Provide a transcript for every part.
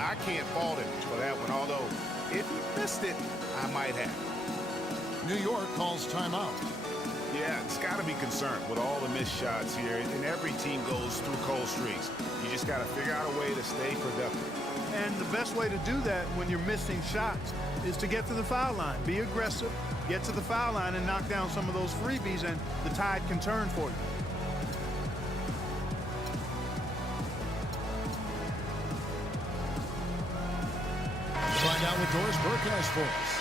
I can't fault him for that one, although if he missed it, I might have. New York calls timeout. Yeah, it's got to be concerned with all the missed shots here, and every team goes through cold streaks. You just got to figure out a way to stay productive. And the best way to do that when you're missing shots is to get to the foul line. Be aggressive, get to the foul line, and knock down some of those freebies, and the tide can turn for you. Find out what Doris Burke has for us.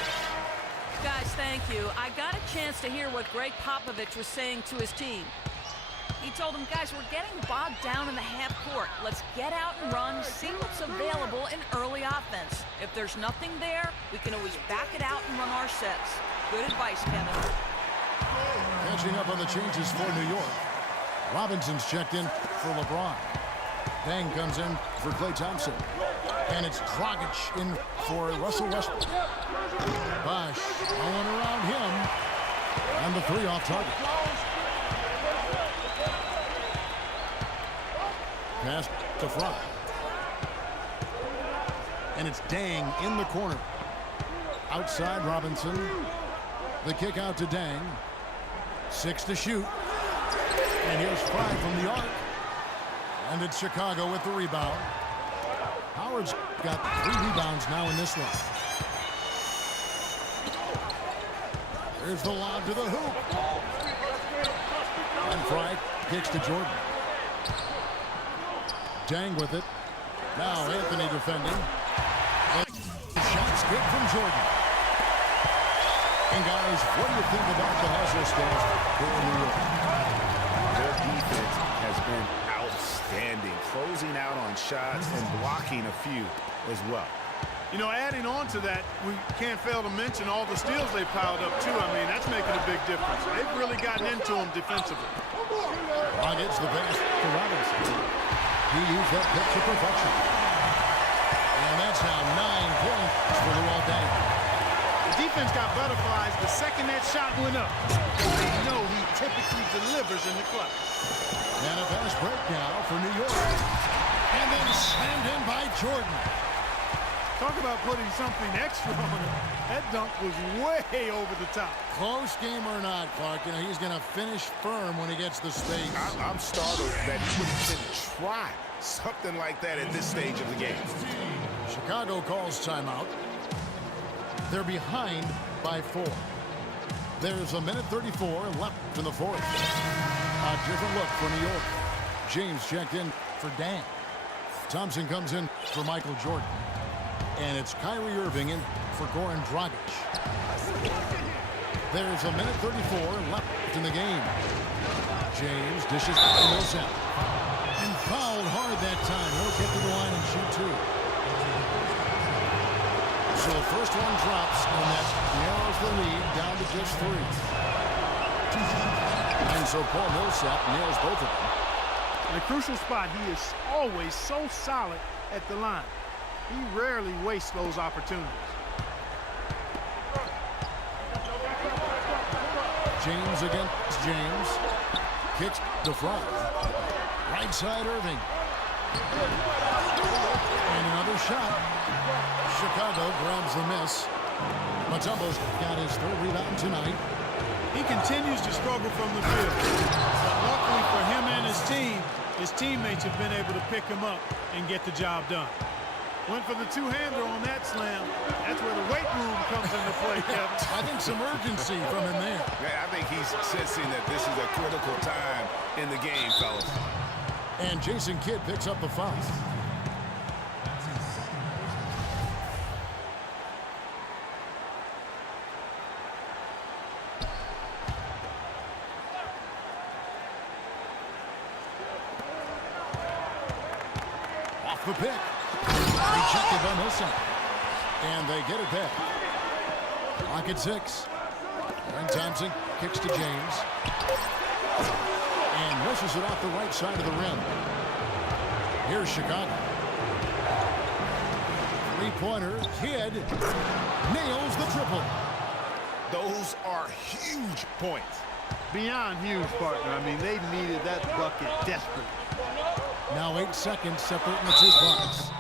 Guys, thank you. I got a chance to hear what Greg Popovich was saying to his team. He told them, guys, we're getting bogged down in the half court. Let's get out and run, see what's available in early offense. If there's nothing there, we can always back it out and run our sets. Good advice, Kevin. Catching up on the changes for New York. Robinson's checked in for LeBron. Dang comes in for Klay Thompson. And it's Dragic in for Russell Westbrook. Bosh going around him. And the three off target. Pass to Fry. And it's Dang in the corner. Outside Robinson. The kick out to Dang. 6 to shoot. And here's Fry from the arc. And it's Chicago with the rebound. Howard's got 3 rebounds now in this one. There's the lob to the hoop. And Fry kicks to Jordan. Dang with it. Now Anthony defending. And shot's good from Jordan. And guys, what do you think about the hustle stance here in New York? Their defense has been outstanding, closing out on shots and blocking a few as well. You know, adding on to that, we can't fail to mention all the steals they piled up, too. I mean, that's making a big difference. They've really gotten into them defensively. Gets the pass to Robinson. He used that pitch to perfection. And that's now 9 points for the All Day. The defense got butterflies the second that shot went up. They know he typically delivers in the clutch. And a fast break now for New York. And then slammed in by Jordan. Talk about putting something extra on him. That dunk was way over the top. Close game or not, Clark, you know, he's going to finish firm when he gets the space. I'm startled that he would even try something like that at this stage of the game. Chicago calls timeout. They're behind by 4. There's a minute 34 left in the fourth. A different look for New York. James checked in for Dan. Thompson comes in for Michael Jordan. And it's Kyrie Irving in for Goran Dragic. There's a minute 34 left in the game. James dishes to Millsap. And fouled hard that time. He'll get to the line and shoot 2. So the first one drops, and that narrows the lead down to just 3. And so Paul Millsap nails both of them. In a crucial spot, he is always so solid at the line. He rarely wastes those opportunities. James against James. Kicks to front. Right side Irving. And another shot. Chicago grabs the miss. Mutombo's got his 3rd rebound tonight. He continues to struggle from the field. But luckily for him and his teammates have been able to pick him up and get the job done. Went for the two-hander on that slam. That's where the weight room comes into play, Kevin. I think some urgency from him there. Yeah, I think he's sensing that this is a critical time in the game, fellas. And Jason Kidd picks up the foul. Off the pick. Rejected by Millsap. And they get it back. Clock at 6. And Thompson kicks to James. And misses it off the right side of the rim. Here's Chicago. 3-pointer. Kidd nails the triple. Those are huge points. Beyond huge, partner. I mean, they needed that bucket desperately. Now 8 seconds separating the 2 clocks.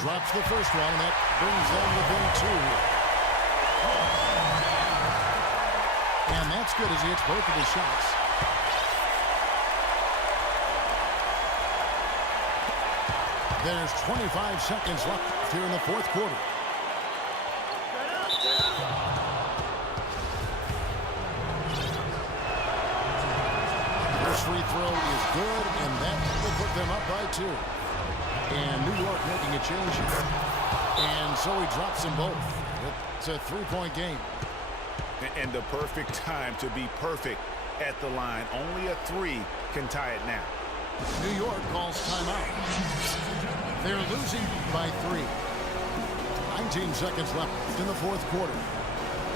drops the first one, and that brings them within 2. And that's good as he hits both of his shots. There's 25 seconds left here in the fourth quarter. First free throw is good, and that will put them up by 2. And New York making a change here. And so he drops them both. It's a 3-point game. And the perfect time to be perfect at the line. Only a 3 can tie it now. New York calls timeout. They're losing by 3. 19 seconds left in the fourth quarter.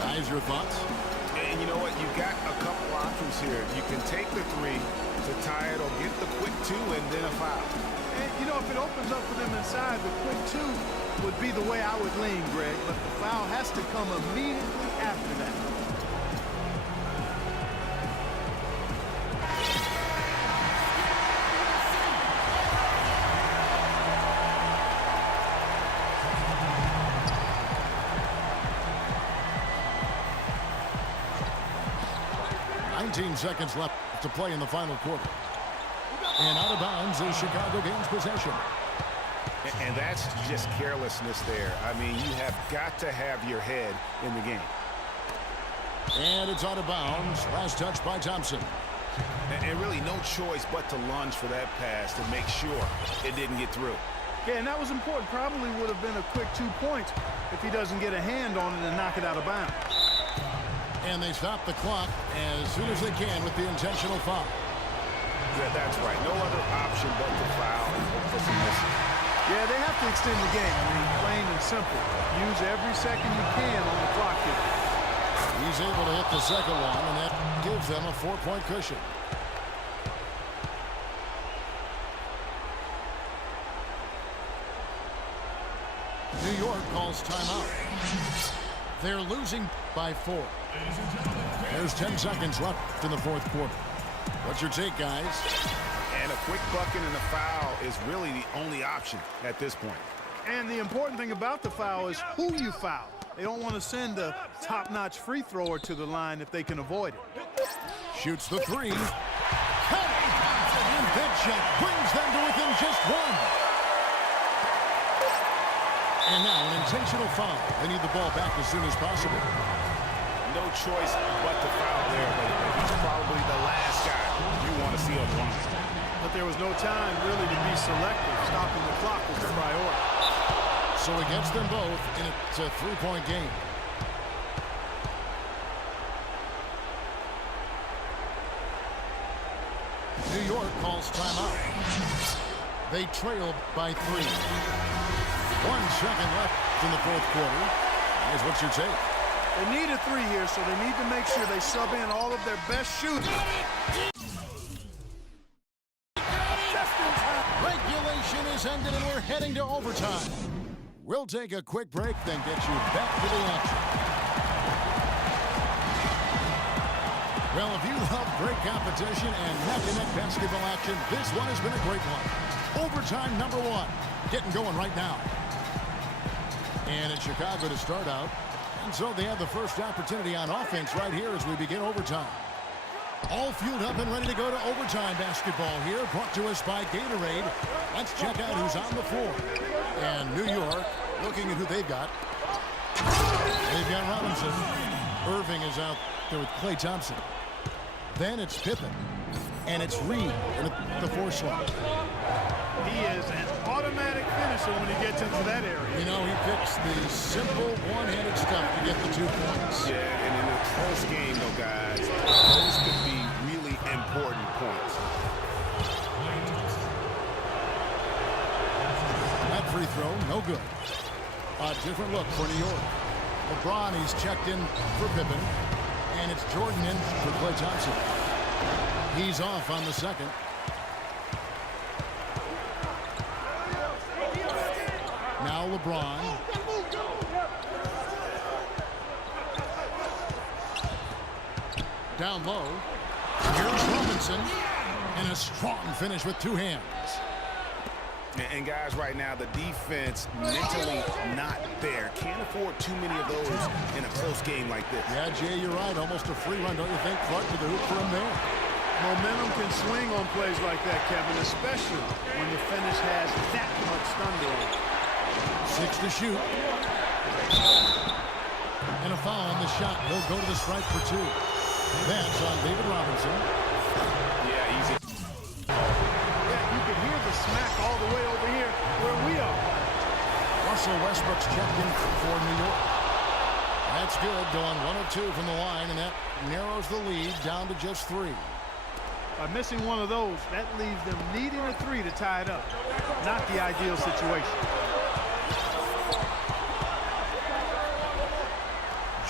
Guys, your thoughts? And you know what? You've got a couple options here. You can take the 3 to tie it or get the quick 2 and then a foul. And, you know, if it opens up for them inside, the quick 2 would be the way I would lean, Greg. But the foul has to come immediately after that. 19 seconds left to play in the final quarter. And out of bounds is Chicago gains possession. And that's just carelessness there. I mean, you have got to have your head in the game. And it's out of bounds. Last touch by Thompson. And really no choice but to lunge for that pass to make sure it didn't get through. Yeah, and that was important. Probably would have been a quick 2 points if he doesn't get a hand on it and knock it out of bounds. And they stop the clock as soon as they can with the intentional foul. That's right. No other option but to foul and hope for some misses. Yeah, they have to extend the game. I mean, plain and simple. Use every second you can on the clock here. He's able to hit the second one, and that gives them a 4-point cushion. New York calls timeout. They're losing by 4. There's 10 seconds left in the fourth quarter. What's your take, guys? And a quick bucket and a foul is really the only option at this point. And the important thing about the foul is who you foul. They don't want to send a top-notch free thrower to the line if they can avoid it. Shoots the 3. And that shot brings them to within just 1. And now an intentional foul. They need the ball back as soon as possible. No choice but to foul there, but he's probably the last guy you want to see on the line. But there was no time really to be selective. Stopping the clock was the priority. So he gets them both, and it's a 3-point game. New York calls timeout. They trail by 3. 1 second left in the fourth quarter. Guys, what's your take? They need a 3 here, so they need to make sure they sub in all of their best shooters. Regulation is ended, and we're heading to overtime. We'll take a quick break, then get you back to the action. Well, if you love great competition and neck-to-neck basketball action, this one has been a great one. Overtime number 1. Getting going right now. And it's Chicago to start out. And so they have the first opportunity on offense right here as we begin overtime. All fueled up and ready to go to overtime basketball here, brought to us by Gatorade. Let's check out who's on the floor. And New York, looking at who they've got. They've got Robinson. Irving is out there with Klay Thompson. Then it's Pippen. And it's Reed in the 4 slot. He is an automatic finisher when he gets into that area. You know, he picks the simple one-handed stuff to get the 2 points. Yeah, and in a close game, though, guys, those could be really important points. That free throw, no good. A different look for New York. LeBron, he's checked in for Pippen. And it's Jordan in for Klay Thompson. He's off on the second. Now LeBron. Down low. Here's Robinson. And a strong finish with 2 hands. And guys, right now, the defense mentally not there. Can't afford too many of those in a close game like this. Yeah, Jay, you're right. Almost a free run, don't you think? Clark to the hoop for him there. Momentum can swing on plays like that, Kevin, especially when the finish has that much thunder on it. 6 to shoot. And a foul on the shot. He'll go to the strike for 2. That's on David Robinson. Yeah, easy. You can hear the smack all the way over here where we are. Russell Westbrook's checked in for New York. That's good, going 1 of 2 from the line, and that narrows the lead down to just 3. By missing one of those, that leaves them needing a 3 to tie it up. Not the ideal situation.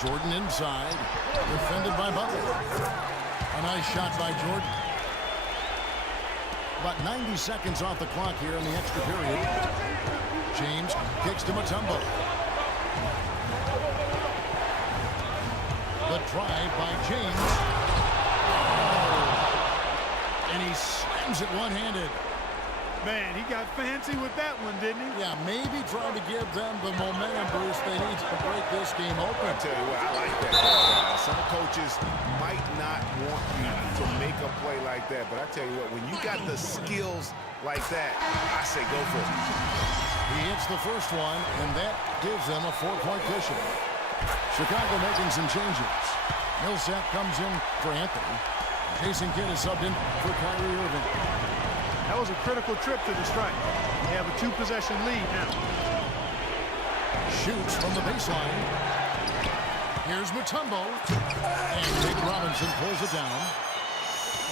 Jordan inside, defended by Butler. A nice shot by Jordan. About 90 seconds off the clock here in the extra period. James kicks to Mutombo. The drive by James. Oh. And he slams it one-handed. Man, he got fancy with that one, didn't he? Yeah, maybe trying to give them the momentum boost they need to break this game open. I tell you what, I like that. Some coaches might not want you to make a play like that, but I tell you what, when you got the skills like that, I say go for it. He hits the first one, and that gives them a 4-point cushion. Chicago making some changes. Millsap comes in for Anthony. Jason Kidd is subbed in for Kyrie Irving. That was a critical trip to the strike. They have a 2-possession lead now. Shoots from the baseline. Here's Mutombo. And David Robinson pulls it down.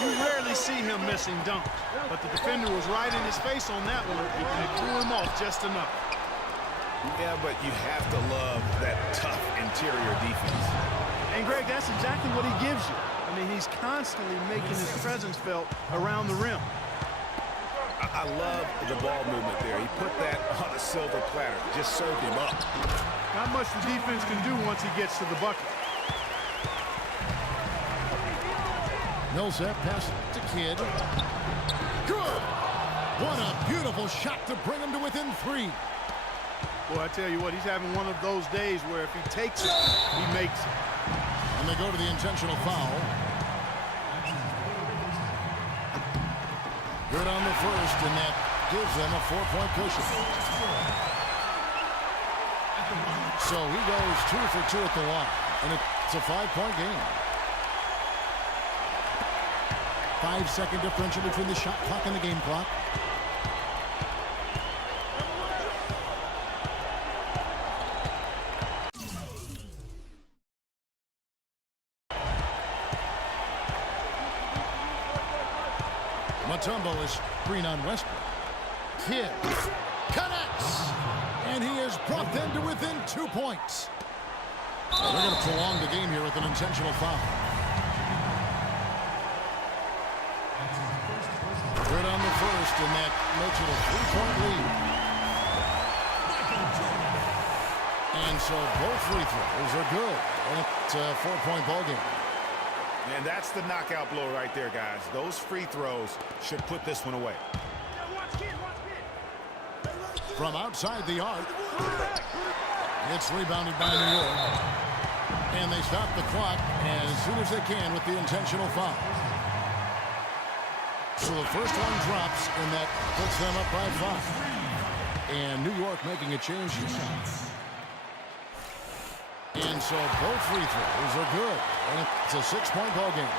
You rarely see him missing dunks, but the defender was right in his face on that one, and it threw him off just enough. Yeah, but you have to love that tough interior defense. And, Greg, that's exactly what he gives you. I mean, he's constantly making his presence felt around the rim. I love the ball movement there. He put that on a silver platter. Just served him up. Not much the defense can do once he gets to the bucket. Millsap pass to Kidd. Good! What a beautiful shot to bring him to within 3. Boy, I tell you what, he's having one of those days where if he takes it, he makes it. And they go to the intentional foul. Good on the first, and that gives them a 4-point cushion. So he goes 2 for 2 at the line, and it's a 5-point game. 5-second differential between the shot clock and the game clock. Mutombo is screen on Westbrook. Kidd connects, and he has brought them to within 2 points. So they're going to prolong the game here with an intentional foul. Good on the first, and that makes it a 3-point lead. And so both free throws are good, and it's a 4-point ball game. And that's the knockout blow right there, guys. Those free throws should put this one away. From outside the arc, it's rebounded by New York. And they stop the clock as soon as they can with the intentional foul. So the first one drops, and that puts them up by 5. And New York making a change here. And so both free throws are good. And it's a 6-point ball game.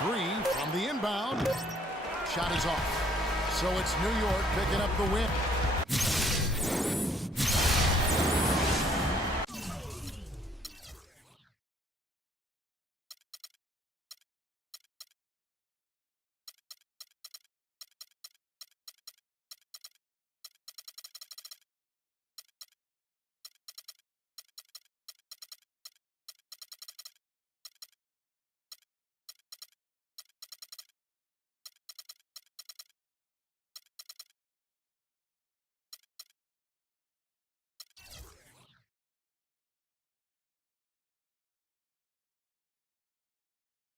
3 from the inbound. Shot is off. So it's New York picking up the win.